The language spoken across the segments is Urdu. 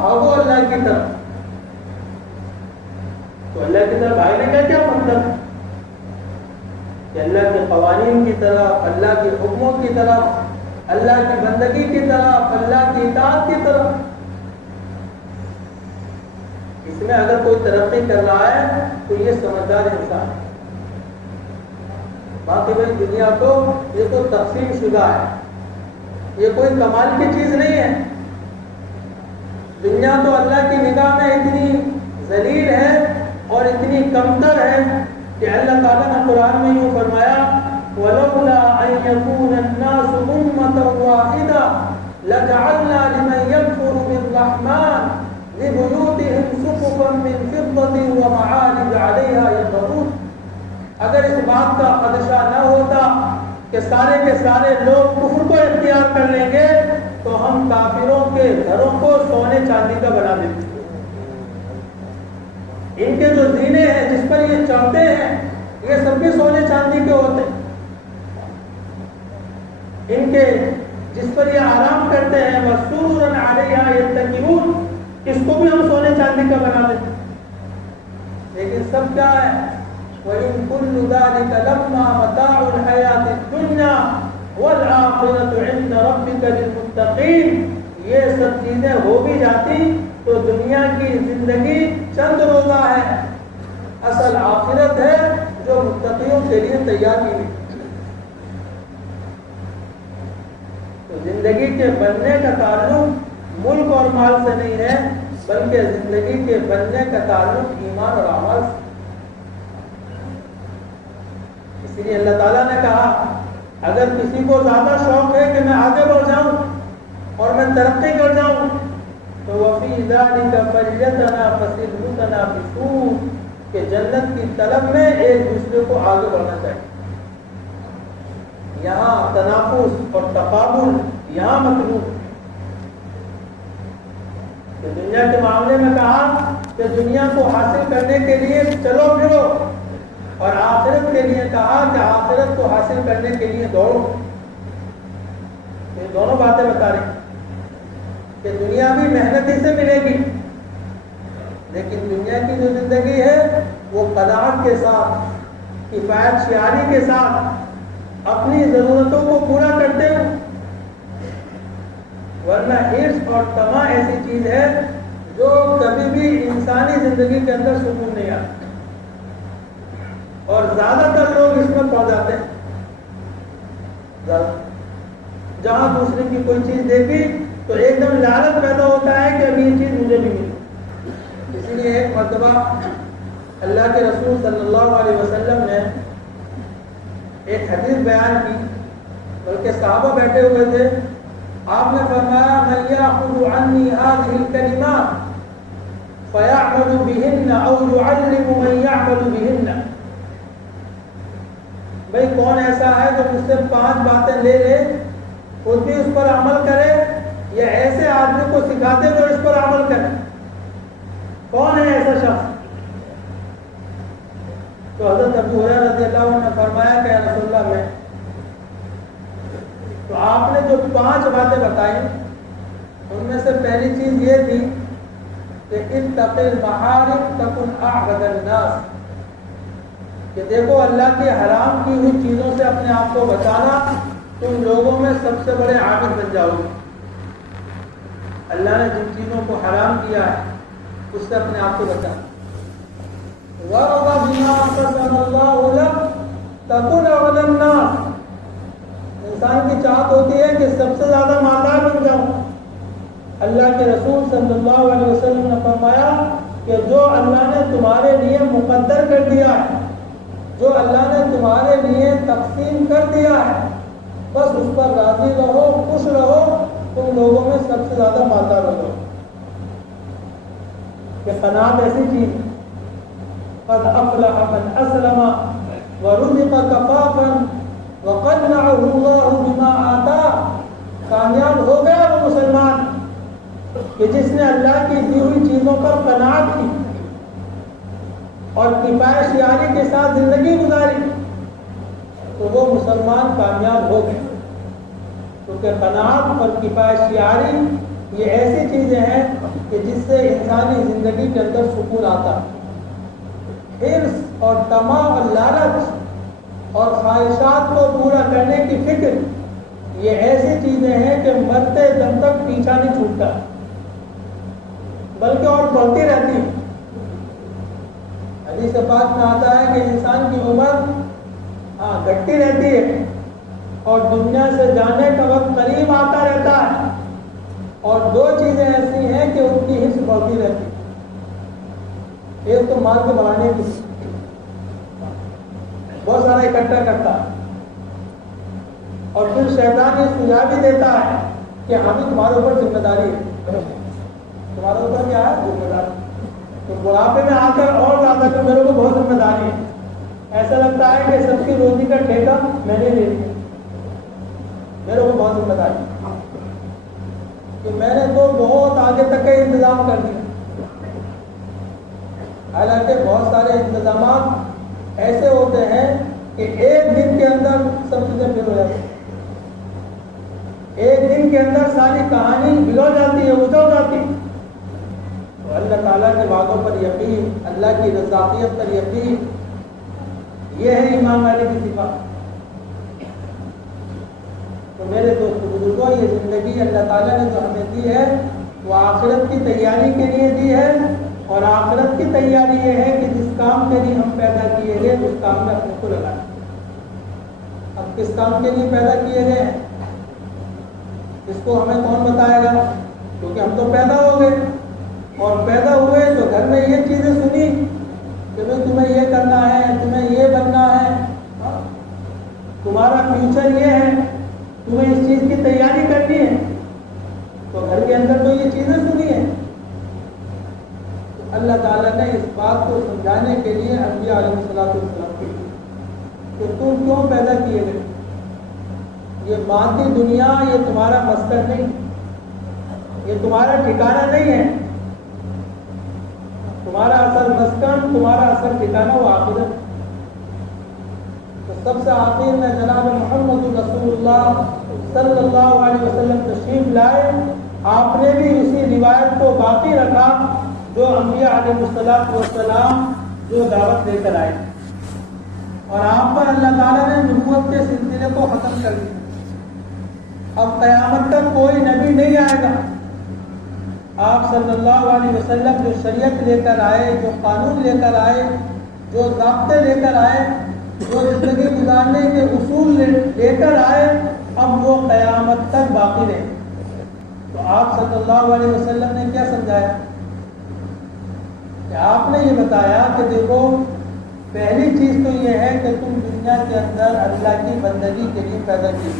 بھاگو اللہ کی طرف. تو اللہ کی طرف بھاگنے کا کیا مطلب ہے؟ کہ اللہ کے قوانین کی طرف، اللہ کے حکموں کی طرف، اللہ کی بندگی کی طرف، اللہ کی اطاعت کی طرف. اس میں اگر کوئی ترقی کر رہا ہے تو یہ سمجھدار انسان ہے. باقی بھائی دنیا تو یہ تو تقسیم شدہ ہے، یہ کوئی کمال کی چیز نہیں ہے. دنیا تو اللہ کی نگاہ میں اتنی ذلیل ہے اور اتنی کمتر ہے کہ اللہ تعالیٰ نے قرآن میں یوں فرمایا وَلَوْلَا أَن يَكُونَ النَّاسُ أُمَّةً وَاحِدَةً لَجَعَلْنَا لِمَن يَكْفُرُ بِالرَّحْمَٰنِ لِبُيُوتِهِمْ سُقُفًا مِّن فِضَّةٍ وَمَعَارِجَ عَلَيْهَا يَظْهَرُونَ. اگر اس بات کا خدشہ نہ ہوتا کہ سارے کے سارے لوگ کفر کو اختیار کر لیں گے تو ہم کافروں کے گھروں کو سونے چاندی کا بنا دیتے. ان کے جو زینے ہیں جس پر یہ چڑھتے ہیں یہ سب بھی سونے چاندی کے ہوتے ہیں. ان کے جس پر یہ آرام کرتے ہیں وَسُرُرًا عَلَيْهَا يَتَّكِئُونَ اس کو بھی ہم سونے چاندی کا بنا دیتے. لیکن سب کیا ہے وَإِن كُلُّ ذَلِكَ لَمَّا مَتَاعُ الْحَيَاةِ الدُّنْيَا وَالْآخِرَةُ عِندَ رَبِّكَ لِلْمُتَّقِينَ. یہ سب چیزیں ہو بھی جاتی تو دنیا کی زندگی چند روزہ ہے، اصل آخرت ہے جو متقیوں کے لیے تیار کی گئی. تو زندگی کے بننے کا تعلق ملک اور مال سے نہیں ہے بلکہ زندگی کے بننے کا تعلق ایمان اور اعمال سے. اس لیے اللہ تعالیٰ نے کہا اگر کسی کو زیادہ شوق ہے کہ میں آگے بڑھ جاؤں اور میں ترقی کر جاؤں تو وَفِي ذَلِكَ فَلْيَتَنَافَسِ الْمُتَنَافِسُونَ کہ جنت کی طلب میں ایک دوسرے کو آگے بڑھنا چاہیے. یہاں تنافس اور تقابل یہاں مطلوب. کہ دنیا کے معاملے میں کہا کہ دنیا کو حاصل کرنے کے لیے چلو پھرو اور آخرت کے لیے کہا کہ آخرت کو حاصل کرنے کے لیے دوڑو. یہ دونوں باتیں بتا رہی کہ دنیا بھی محنت ہی سے ملے گی لیکن دنیا کی جو زندگی ہے وہ قناعت کے ساتھ، کفایت شیاری کے ساتھ اپنی ضرورتوں کو پورا کرتے ہو. ورنہ حرص اور طمع ایسی چیز ہے جو کبھی بھی انسانی زندگی کے اندر سکون نہیں آتا اور زیادہ تر لوگ اس میں پڑ جاتے ہیں. جہاں دوسرے کی کوئی چیز دیکھی تو ایک دم لالچ پیدا ہوتا ہے کہ اب یہ چیز مجھے بھی ملی. اسی لیے ایک مرتبہ اللہ کے رسول صلی اللہ علیہ وسلم نے ایک حدیث بیان کی، بلکہ صحابہ بیٹھے ہوئے تھے. آپ نے فرمایا مَن يَأْخُذُ عَنِّي هَٰذِهِ الْكَلِمَاتِ فَيَعْمَلُ بِهِنَّ أَوْ يُعَلِّمُ مَن يَعْمَلُ بِهِنَّ. بھئی کون ایسا ہے جو مجھ سے 5 باتیں لے لے خود بھی اس پر عمل کرے یا ایسے آدمی کو سکھاتے جو اس پر عمل کرے؟ کون ہے ایسا شخص؟ تو حضرت ابو ہریرہ رضی اللہ عنہ نے فرمایا کہ یا رسول اللہ میں. تو آپ نے جو 5 باتیں بتائی ان میں سے پہلی چیز یہ تھی کہ اتق المحارم تکن اعبد الناس. کہ دیکھو اللہ کی حرام کی ہوئی چیزوں سے اپنے آپ کو بچانا، تم لوگوں میں سب سے بڑے عابد بن جاؤ گے. اللہ نے جن چیزوں کو حرام کیا ہے اس سے اپنے آپ کو بچانا. وَرَضَ بِمَا قَسَمَ اللَّهُ لَكَ تَكُنْ أَغْنَى النَّاسِ. انسان کی چاہت ہوتی ہے کہ سب سے زیادہ مالدار بن جاؤں. اللہ کے رسول صلی اللہ علیہ وسلم نے فرمایا کہ جو اللہ نے تمہارے لیے مقدر کر دیا ہے، جو اللہ نے تمہارے لیے تقسیم کر دیا ہے، بس اس پر راضی رہو، خوش رہو. تم لوگوں میں سب سے زیادہ مالدار رہو. کہ قناعت ایسی چیز قد افلح من اسلم ورزق کفافا وقنعه اللہ بما آتا. کامیاب ہو گیا وہ مسلمان کہ جس نے اللہ کی دی ہوئی چیزوں پر قناعت کی اور کفایت شیاری کے ساتھ زندگی گزاری تو وہ مسلمان کامیاب ہو گئے. کیونکہ قناعت اور کفایت شیاری یہ ایسی چیزیں ہیں کہ جس سے انسانی زندگی کے اندر سکون آتا ہے۔ حرص اور طمع اور لالچ اور خواہشات کو پورا کرنے کی فکر، یہ ایسی چیزیں ہیں کہ مرتے دم تک پیچھا نہیں چھوٹتا، بلکہ اور بڑھتی رہتی ہیں۔ حدیث پاک میں آتا ہے کہ انسان کی عمر گھٹتی رہتی ہے اور دنیا سے جانے کا وقت قریب آتا رہتا ہے، اور دو چیزیں ایسی ہیں کہ ان کی حرص بڑھتی رہتی ہے۔ ایک تو مال کے بڑھانے کی، بہت سارا اکٹھا کرتا ہے، اور پھر شیطان یہ سجھا بھی دیتا ہے کہ ہمیں تمہارے اوپر ذمہ داری ہے، تمہارے اوپر کیا ہے ذمہ داری، تو بڑھاپے میں آ کر اور زیادہ کہ میرے کو بہت ذمہ داری ہے، ایسا لگتا ہے کہ سب کی روزی کا ٹھیکہ میں نے لے لیا، میرے کو بہت ذمہ داری کہ میں نے تو بہت آگے تک کا انتظام کر دیا۔ حالانکہ بہت سارے انتظامات ایسے ہوتے ہیں کہ ایک دن کے اندر سب چیزیں پھر ہو جاتی ہیں، ایک دن کے اندر ساری کہانی بگڑ جاتی ہے، اجڑ جاتی ہے۔ تو اللہ تعالیٰ کے وعدوں پر یقین، اللہ کی رضاقیت پر یقین، یہ ہے ایمان والے کی صفات۔ تو میرے دوست بزرگوں، یہ زندگی اللہ تعالیٰ نے جو ہمیں دی ہے وہ آخرت کی تیاری کے لیے دی ہے، اور آخرت کی تیاری یہ ہے کہ جس کام کے لیے ہم پیدا کیے گئے اس کام میں اپنے کو لگائیں۔ اب کس کام کے لیے پیدا کیے گئے ہیں اس کو ہمیں کون بتائے گا؟ کیونکہ ہم تو پیدا ہو گئے، اور پیدا ہوئے تو گھر میں یہ چیزیں سنی کہ بھائی تمہیں یہ کرنا ہے، تمہیں یہ بننا ہے، تمہارا فیوچر یہ ہے، تمہیں اس چیز کی تیاری کرنی ہے، تو گھر کے اندر تو یہ چیزیں سنی ہیں۔ اللہ تعالیٰ نے اس بات کو سمجھانے کے لیے انبیاء علیہ السلام کی کہ تم کیوں پیدا کیے گئے، یہ مادی دنیا یہ تمہارا مسکن نہیں، یہ تمہارا ٹھکانہ نہیں ہے، تمہارا اصل مسکن، تمہارا اصل ٹھکانہ وہ آخرت۔ تو سب سے آخر میں جناب محمد رسول اللہ صلی اللہ علیہ وسلم تشریف لائے، آپ نے بھی اسی روایت کو باقی رکھا جو انبیاء علیہ السلام جو دعوت لے کر آئے، اور آپ پر اللہ تعالیٰ نے نبوت کے سلسلے کو ختم کر دیا۔ اب قیامت تک کوئی نبی نہیں آئے گا، آپ صلی اللہ علیہ وسلم جو شریعت لے کر آئے، جو قانون لے کر آئے، جو ضابطے لے کر آئے، جو زندگی گزارنے کے اصول لے کر آئے، اب وہ قیامت تک باقی رہے۔ تو آپ صلی اللہ علیہ وسلم نے کیا سمجھایا کہ آپ نے یہ بتایا کہ دیکھو پہلی چیز تو یہ ہے کہ تم دنیا کے اندر اللہ کی بندگی کے لیے پیدا کی،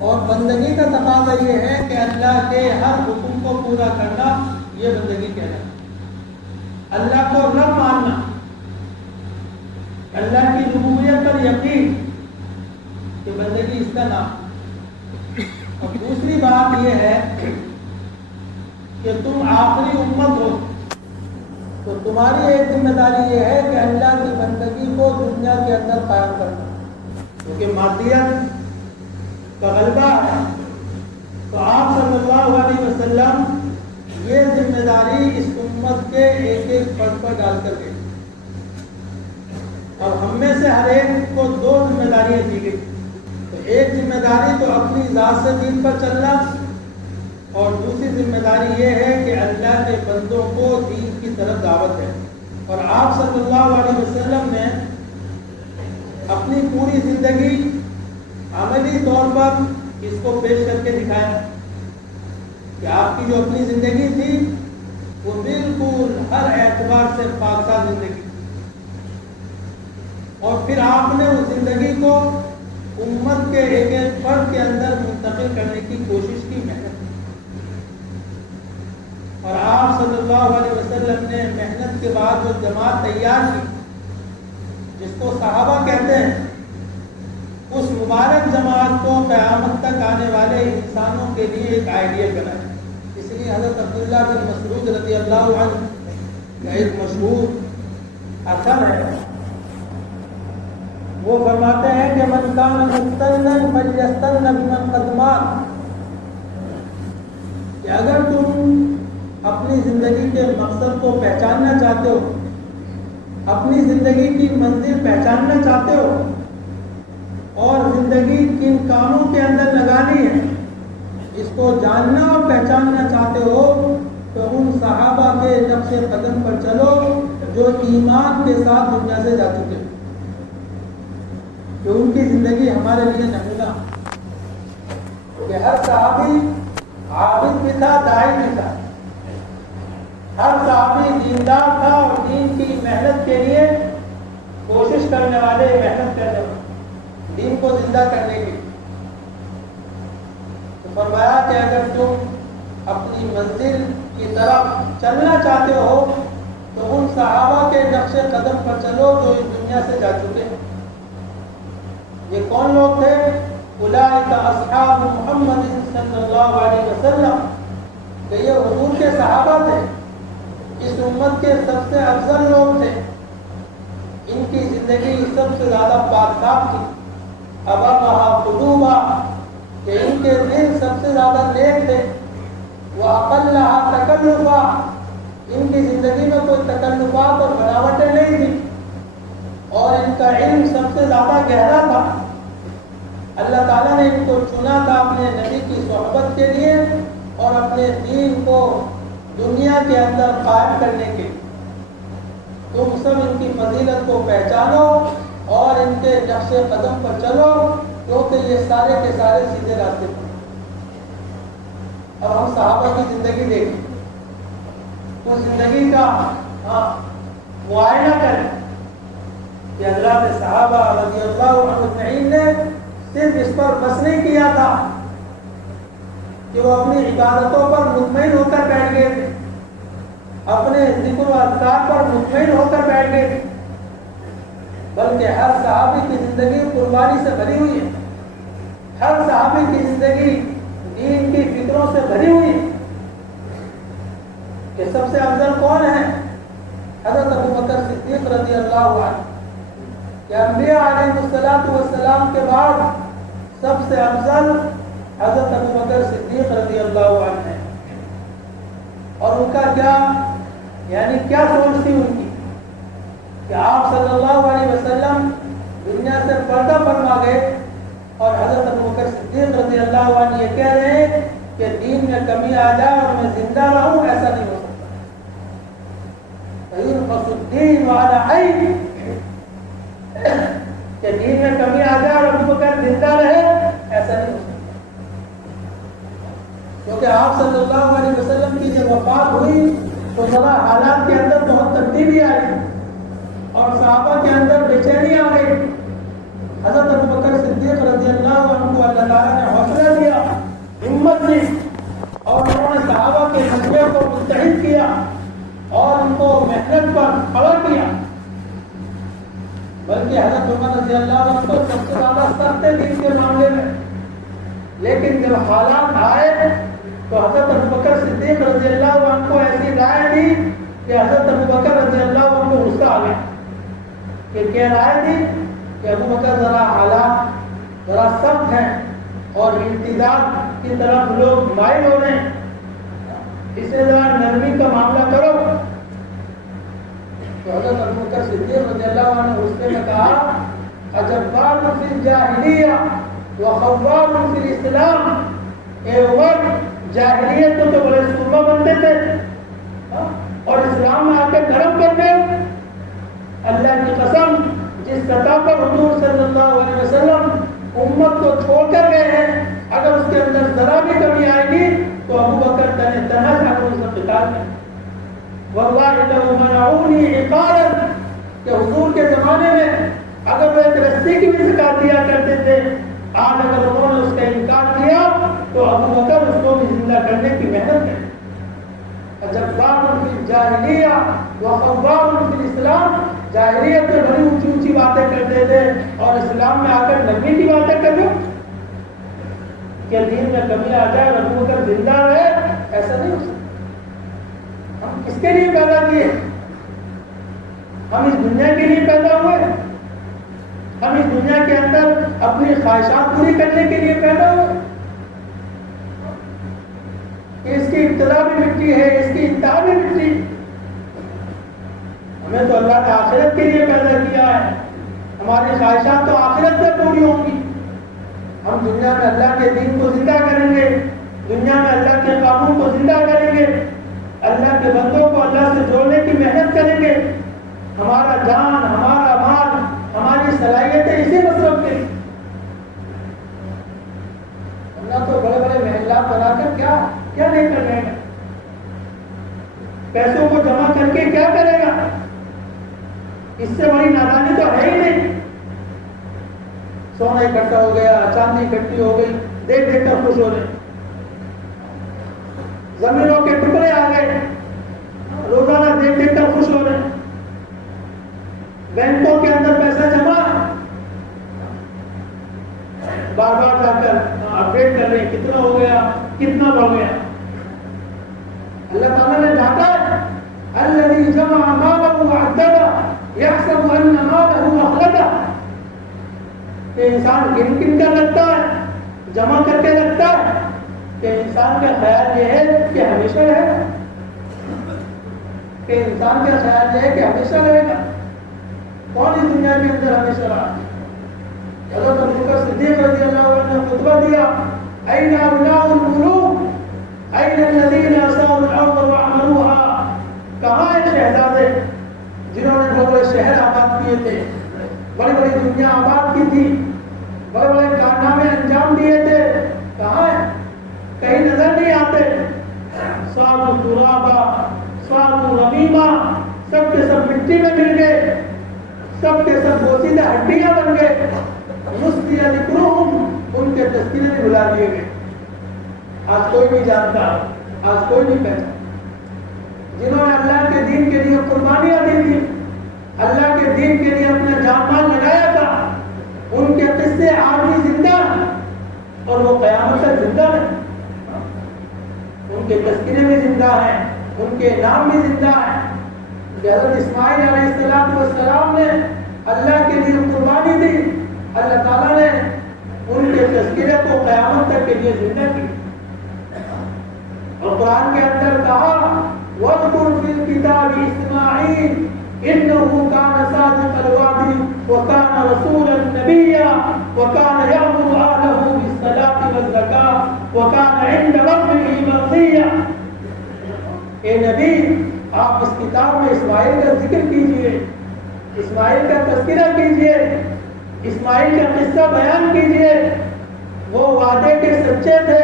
اور بندگی کا تقاضا یہ ہے کہ اللہ کے ہر حکم کو پورا کرنا، یہ بندگی کہنا، اللہ کو رب ماننا، اللہ کی ربوبیت پر یقین کہ بندگی اس کا نام۔ اور دوسری بات یہ ہے کہ تم آخری امت ہو، تو تمہاری ایک ذمہ داری یہ ہے کہ اللہ کی بندگی کو دنیا کے اندر قائم کرنا، کیونکہ مادیت کا غلبہ ہے۔ تو آپ صلی اللہ علیہ وسلم یہ ذمہ داری اس امت کے ایک ایک فرد پر ڈال کر گئے، اور ہم میں سے ہر ایک کو دو ذمہ داریاں دی گئی۔ تو ایک ذمہ داری تو اپنی ذات سے دین پر چلنا، اور دوسری ذمہ داری یہ ہے کہ اللہ کے بندوں کو دین کی طرف دعوت ہے۔ اور آپ صلی اللہ علیہ وسلم نے اپنی پوری زندگی عملی طور پر اس کو پیش کر کے دکھایا کہ آپ کی جو اپنی زندگی تھی وہ بالکل ہر اعتبار سے پاکیزہ زندگی، اور پھر آپ نے اس زندگی کو امت کے ایک ایک فرد کے اندر منتقل کرنے کی کوشش کی، محنت کی۔ اور آپ صلی اللہ علیہ وسلم نے محنت کے بعد جو جماعت تیار کی، جس کو صحابہ کہتے ہیں، اس مبارک جماعت کو قیامت تک آنے والے انسانوں کے لیے ایک آئیڈیل بنایا۔ اس لیے حضرت عبداللہ بن مسعود رضی اللہ عنہ کا ایک مشہور اثر ہے، وہ فرماتے ہیں کہ من کان مستنا فلیستن بمن قد مات، کہ اگر تم اپنی زندگی کے مقصد کو پہچاننا چاہتے ہو، اپنی زندگی کی منزل پہچاننا چاہتے ہو اور زندگی کن کاموں کے اندر لگانی ہے اس کو جاننا اور پہچاننا چاہتے ہو، تو ان صحابہ کے نقش قدم پر چلو جو ایمان کے ساتھ دنیا سے جا چکے، کہ ان کی زندگی ہمارے لیے نمونہ، کہ ہر صحابی عابد بھی تھا، داعی بھی تھا، ہر صحابی دیندار تھا اور دین کی محنت کے لیے کوشش کرنے والے، محنت کرنے والے، دین کو زندہ کرنے کی۔ تو فرمایا کہ اگر تم اپنی منزل کی طرف چلنا چاہتے ہو تو ان صحابہ کے نقش قدم پر چلو جو اس دنیا سے جا چکے۔ یہ کون لوگ تھے؟ اولئک اصحاب محمد صلی اللہ علیہ وسلم، کہ یہ حضور کے صحابہ تھے، اس امت کے سب سے افضل لوگ تھے، ان کی زندگی سب سے زیادہ پاک صاف تھی، ابرھا قلوبا، کہ ان کے دل سب سے زیادہ نیک تھے، واقلھا تکلفا، ان کی زندگی میں کوئی تکلفات اور بناوٹیں نہیں تھی، اور ان کا علم سب سے زیادہ گہرا تھا۔ اللہ تعالیٰ نے ان کو چنا تھا اپنے نبی کی صحبت کے لیے اور اپنے دین کو دنیا کے اندر قائم کرنے کے۔ تم سب ان کی فضیلت کو پہچانو اور ان کے نقش قدم پر چلو، کیونکہ یہ سارے کے سارے سیدھے راستے پر۔ اب ہم صحابہ کی زندگی دیکھیں، تو زندگی کا معائنہ کریں کہ حضرات صحابہ رضی اللہ عنہ اجمعین نے صرف اس پر بس نہیں کیا تھا کہ وہ اپنی عبادتوں پر مطمئن ہو کر بیٹھ گئے تھے، اپنے ذکر و اذکار پر مطمئن ہو کر بیٹھ گئے تھے، بلکہ ہر صحابی کی زندگی قربانی سے بھری ہوئی ہے، ہر صحابی کی زندگی دین کی فکروں سے بھری ہوئی ہے۔ کہ سب سے افضل کون ہے؟ حضرت ابوبکر صدیق رضی اللہ عنہ، کہ انبیاء علیہ السلام کے بعد سب سے افضل حضرت ابوبکر صدیق رضی اللہ عنہ ہے۔ اور ان کا کیا یعنی کیا سوچ تھی ان کی کہ آپ صلی اللہ علیہ وسلم دنیا سے پردہ فرما گئے اور حضرت ابوبکر صدیق رضی اللہ عنہ یہ کہہ رہے ہیں کہ دین میں کمی آ جائے اور میں زندہ رہوں، ایسا نہیں ہو سکتا۔ فَيُنْقَصُ الدِّينُ عَلَى عَيْنِ، کہ دین میں کمی آ جائے اور ابوبکر زندہ رہے، ایسا نہیں ہو سکتا، کیونکہ آپ صلی اللہ علیہ وسلم کی جب وفات ہوئی تو ذرا حالات کے اندر بہت تبدیلی آئی اور صحابہ کے اندر بے چینی آ گئی۔ حضرت ابوبکر صدیق رضی اللہ عنہ کو اللہ تعالیٰ نے حوصلہ دیا، ہمت دی، اور انہوں نے صحابہ کے مجمع کو متحد کیا اور ان کو محنت پر کھڑا کیا۔ بلکہ حضرت عمر رضی اللہ عنہ کو سب سے زیادہ سخت دین کے معاملے میں، لیکن جب حالات آئے تو حضرت ابوبکر صدیق رضی اللہ عنہ کو ایسی رائے دی کہ حضرت ابوبکر رضی اللہ عنہ کو غصہ آ گیا کہ کیا رائے دی کہ ابوبکر ذرا حالات ذرا سخت ہیں اور امتداد کی طرف لوگ مائل ہو رہے ہیں، اسے ذرا نرمی کا معاملہ کرو۔ تو حضرت ابوبکر صدیق رضی اللہ عنہ غصے میں کہا، اجبار فی الجاہلیہ وخوار فی الاسلام، اے عمر جاہلیت تو بڑے سرما بنتے تھے اور اسلام میں آ کے نرم کر گئے۔ اللہ کی قسم جس سطح پر حضور صلی اللہ علیہ وسلم امت کو چھوڑ کر گئے ہیں، اگر اس کے اندر ذرا بھی کمی آئے گی تو ابوبکر تنہ تنہا جا کر ان سے قتال کریں۔ واللہ لو منعونی عقالا، کہ حضور کے زمانے میں اگر وہ ایک رسی کی بھی زکات دیا کرتے تھے، آج اگر انہوں نے اس کا انکار کیا تو ابوبکر اس کو بھی زندہ کرنے کی محنت کرے۔ جبار فی الجاہلیہ وخوار فی الاسلام، جاہلیت میں بڑی اونچی اونچی باتیں کرتے تھے اور اسلام میں آ کر نرمی کی باتیں کرتے کہ دین میں کمی آ جائے اور ابوبکر زندہ رہے، ایسا نہیں ہو سکتا۔ ہم کس کے لیے پیدا کیے؟ ہم اس دنیا کے لیے پیدا ہوئے؟ ہم اس دنیا کے اندر اپنی خواہشات پوری کرنے کے لیے پیدا ہوئے؟ کہ اس کی ابتدا بھی مٹی ہے، اس کی انتہا بھی مٹی۔ ہمیں تو اللہ نے آخرت کے لیے پیدا کیا ہے، ہماری خواہشات تو آخرت میں پوری ہوں گی۔ ہم دنیا میں اللہ کے دین کو زندہ کریں گے، دنیا میں اللہ کے قانون کو زندہ کریں گے، اللہ کے بندوں کو اللہ سے جوڑنے کی محنت کریں گے۔ ہمارا جان، ہمارا مال، ہماری صلاحیتیں اسی مصرف کے، ورنہ تو بڑے بڑے محلات بنا کر کیا نہیں کر رہے ہیں؟ پیسوں کو جمع کر کے کیا کرے گا؟ اس سے بڑی نادانی تو ہے ہی نہیں۔ سونا اکٹھا ہو گیا، چاندی اکٹھی ہو گئی، دیکھ دیکھ کر خوش ہو رہے، زمینوں کے ٹکڑے آ گئے، روزانہ دیکھ دیکھ کر خوش ہو رہے، بینکوں کے اندر پیسہ جمع، بار بار جا کر اپڈیٹ کر رہے ہیں کتنا ہو گیا، کتنا بڑھ گیا۔ اللہ تعالیٰ نے ڈانٹا ہے، الذی جمع مالہ وعددہ یحسب ان مالہ اخلدہ، کہ انسان گن گن کر رکھتا ہے، جمع کر کے رکھتا ہے، کہ انسان کا خیال یہ ہے کہ ہمیشہ رہے گا، کہ انسان کا خیال یہ ہے کہ ہمیشہ رہے گا۔ کون اس دنیا کے اندر ہمیشہ رہا؟ حضرت ابوبکر صدیق رضی اللہ عنہ نے خطبہ دیا، این ابناء الملوک این الذین اساءوا الارض وعمروها، کہاں ہیں شہزادے جنہوں نے بڑے بڑے شہر آباد کیے تھے، بڑی بڑی دنیا آباد کی تھی، بڑے بڑے کارنامے انجام دیے تھے، کہاں ہیں؟ کہیں نظر نہیں آتے۔ صاروا ترابا صاروا رمیما، سب کے سب مٹی میں مل گئے، سب کے سب بوسیدہ ہڈیاں بن گئے، نسي ذکرہم، ان کے تذکرے بھی بلا دیے گئے۔ آج کوئی نہیں جانتا، آج کوئی نہیں پہچانتا۔ جنہوں نے اللہ کے دین کے لیے قربانیاں دی تھی، اللہ کے دین کے لیے اپنا جان مال لگایا تھا، ان کے قصے آج بھی زندہ ہیں اور وہ قیامت تک زندہ ہیں۔ ان کے تذکرے بھی زندہ ہیں، ان کے نام بھی زندہ ہیں۔ حضرت اسماعیل علیہ السلام نے اللہ کے لیے قربانی دی، اللہ تعالیٰ نے ان کے تذکرے کو قیامت تک کے لیے زندہ کی۔ اور قرآن کے اندر کہا وَاذْكُرْ فِي الْكِتَابِ إِسْمَاعِيلَ إِنَّهُ كَانَ صَادِقَ الْوَعْدِ وَكَانَ رَسُولًا نَبِيًّا وَكَانَ يَأْمُرُ أَهْلَهُ بِالصَّلَاةِ وَالزَّكَاةِ وَكَانَ عِندَ رَبِّهِ مَرْضِيًّا۔ اے نبی، آپ اس کتاب میں اسماعیل کا ذکر کیجئے، اسماعیل کا تذکرہ کیجئے، اسماعیل کا قصہ بیان کیجئے۔ وہ وعدے کے سچے تھے،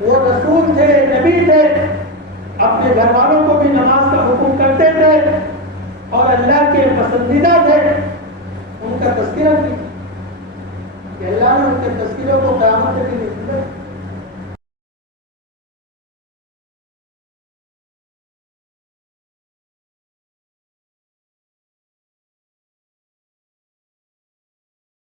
وہ رسول تھے، نبی تھے، اپنے گھر والوں کو بھی نماز کا حکم کرتے تھے اور اللہ کے پسندیدہ تھے۔ ان کا تذکرہ کیجئے کہ اللہ نے ان کے تذکروں کو قیامت کے لیے